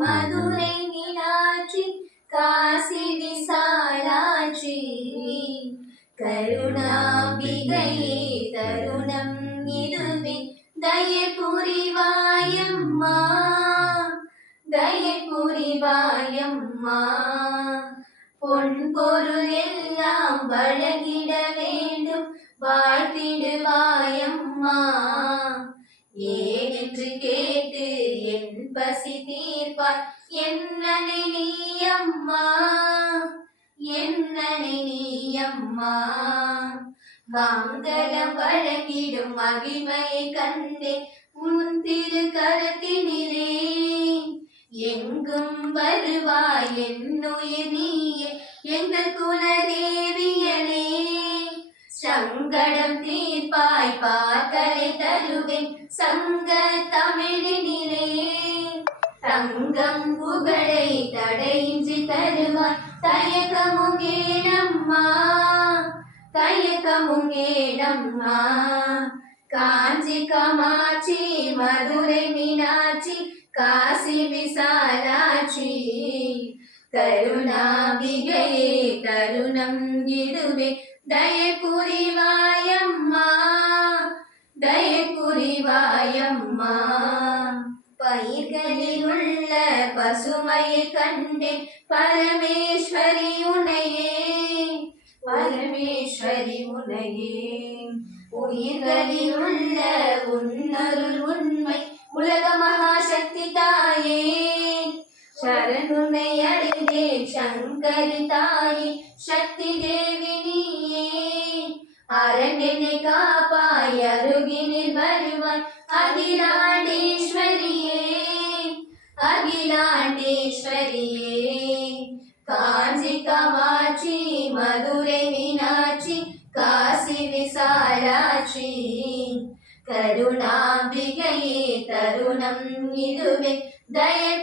மதுரை மீனாட்சி காசி விசாலாட்சி கருணாம்பிகையே தருணம் இதுவே தயை புரிவாயம்மா தயை புரிவாயம்மா பொன் பொருள் எல்லாம் வழங்கிட வேண்டும் வாழ்த்திடுவாயம்மா ஏனென்று கேட்டு என் பசி தீர்ப்பாய் என்னனை நீ அம்மா என்னனை நீ அம்மா மங்களம் வழங்கிடும் மகிமையை கண்டேன் உன் திரு கரத்தினிலே எங்கும் வருவாய் என்னுயிர் நீயே எங்கள் குலதேவியனே சங்கடம் தீர்ப்பாய் பாக்கலை தருவேன் சங்க தமிழினிலே தங்கம் புகழை தடையின்றி தருவாய் தயக்கமும் ஏனம்மா தயக்கமும் ஏனம்மா காஞ்சி காமாட்சி மதுரை மீனாட்சி காசி விசாலாட்சி கருணாம்பிகையே தருணம் இதுவே தயை புரிவாயம்மா தயை புரிவாயம்மா பயிர்களில் உள்ள பசுமையை கண்டேன் பரமேஸ்வரி உன்னையே பரமேஸ்வரி உன்னையே உயிர்களில் உள்ள உன்னருள் உண்மை உலக மகாசக்தி தாயே சரணுனை அடைந்தேன் சங்கரி தாயே சக்தி தேவி நீயே அரங்கனை காப்பாய் அருகினில் வருவாய் அகிலாண்டேஸ்வரியே அகிலாண்டேஸ்வரியே காஞ்சி காமாட்சி மதுரை மீனாட்சி காசி விசாலாட்சி கருணாம்பிகையே தருணம் இதுவே தயை